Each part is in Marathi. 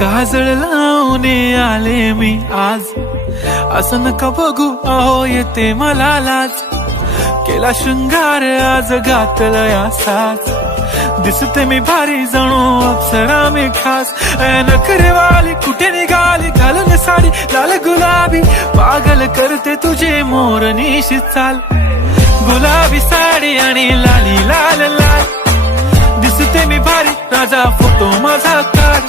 काजळ लावून आले मी आज, असं नका बघू अहो येते मला लाज. केला शृंगार आज घातला साज, दिसते मी भारी जणू अप्सरा मी खास. नखरेवाली कुठे निघाली घालून साडी लाल गुलाबी, पागल करते तुझे मोरनीशी चाल. गुलाबी साडी आणि लाली लाल लाल, दिसते मी भारी राजा फोटो माझा काढ.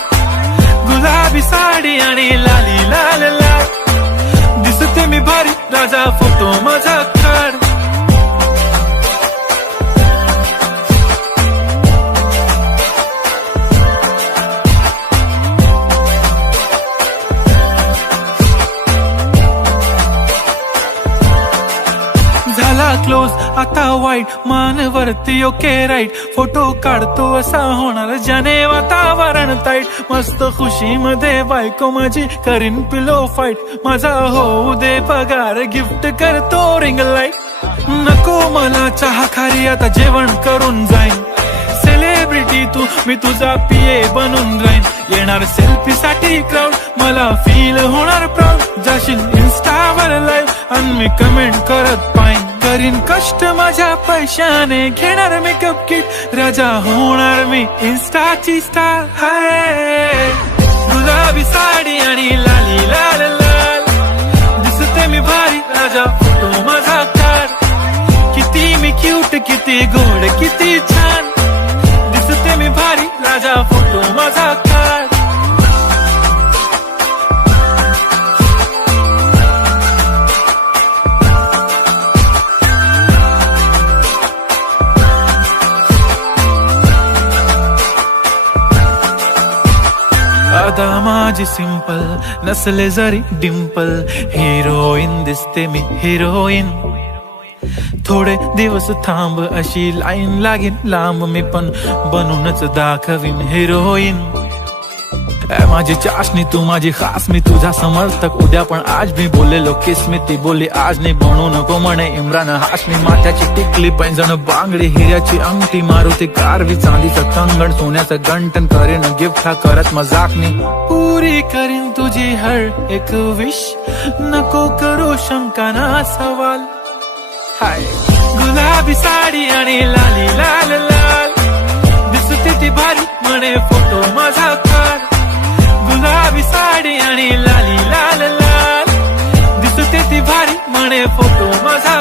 गुलाबी साडी आणि लाली लाल लाल, दिसते मी भारी राजा फोटो माझा काढ. झाला क्लोज आता वाईट, मानवरती ओके राईट. फोटो काढतो असा होणार ज्याने वातावरण ताईट. मस्त खुशी मध्ये बायको माझी करीन पिलो फाईट. माझा होऊ दे पगार गिफ्ट करतो रिंग लाईट. नको मला चहा खारी आता जेवण करून जाईन. सेलिब्रिटी तू मी तुझा पिये बनून राहीन. येणार सेल्फी साठी क्राऊड मला फील होणार प्राऊड. जाशील इन्स्टावर लाईव्ह आणि मी कमेंट करत पाईन. करीन कष्ट माझ्या पैशाने घेणार मेकअप किट. राजा होणार मी इन्स्टाची स्टार. हाय गुलाबी साडी आणि लाली लाल लाल, दिसते मी भारी राजा फोटो माझा काढ. किती मी क्यूट किती गोड किती छान, दिसते मी भारी राजा फोटो माझा काढ. अदा माझी सिंपल नसले जरी डिंपल, हिरोईन दिसते मी हिरोईन. थोडे दिवस थांब अशी लाईन लागेल लांब, मी पण बनूनच दाखवीन हिरोईन. माझी चाशनी तू माझी खास, मी तुझा समर्थक उद्या पण आज. मी बोललेलो किस मी ती बोलली आज नाही. बनू नको म्हणे इम्रान हाशमी. माथ्याची टिकली पैंजण बांगडी हिऱ्याची अंगठी, मारुती कारवी चांदीचं कंगण सोन्याचं गंटन. करेन गिफ्ट हा करत मजाकनी. पुरी करीन तुझी हर एक विश, नको करू शंका ना सवाल. हाय गुलाबी साडी आणि लाली लाल लाल, दिसते ती भारी म्हणे फोटो माझा काढ. गुलाबी साडी आणि लाली लाल लाल, दिसते ती भारी म्हणे फोटो माझा.